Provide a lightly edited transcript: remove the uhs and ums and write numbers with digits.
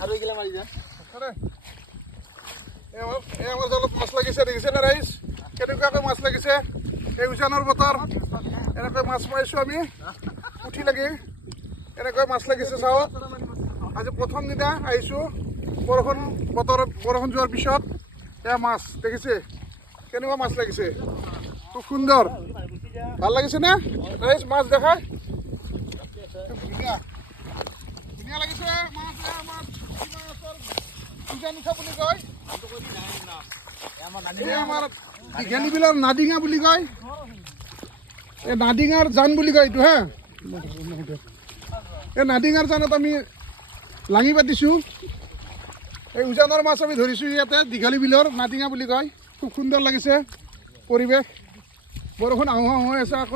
আৰু এইগিলা মাৰি যা আমাৰ জালত মাছ লাগিছে দেখিছে নে ৰাইজ কেনেকুৱাকৈ মাছ লাগিছে এই উজানৰ বতৰ এনেকৈ মাছ মাৰিছোঁ আমি উঠি লাগি এনেকৈ মাছ লাগিছে চাওক আজি প্ৰথম দিনা আহিছোঁ বৰষুণ যোৱাৰ পিছত এয়া মাছ দেখিছে কেনেকুৱা মাছ লাগিছে খুব সুন্দৰ ভাল লাগিছে নে ৰাইজ মাছ দেখাই ধুনীয়া ধুনীয়া লাগিছে মাছ মাছ উজান উঠা বুলি কয় আমাৰ দীঘলী বিলৰ নাডিঙা বুলি কয় এই নাডিঙাৰ জান বুলি কয় এইটো হা এই নাডিঙাৰ জানত আমি লাঙি পাতিছোঁ এই উজানৰ মাছ আমি ধৰিছোঁ ইয়াতে দীঘলী বিলৰ নাডিঙা বুলি কয় খুব সুন্দৰ লাগিছে পৰিৱেশ বৰষুণ আহোঁ আহোঁ হৈ আছে আকৌ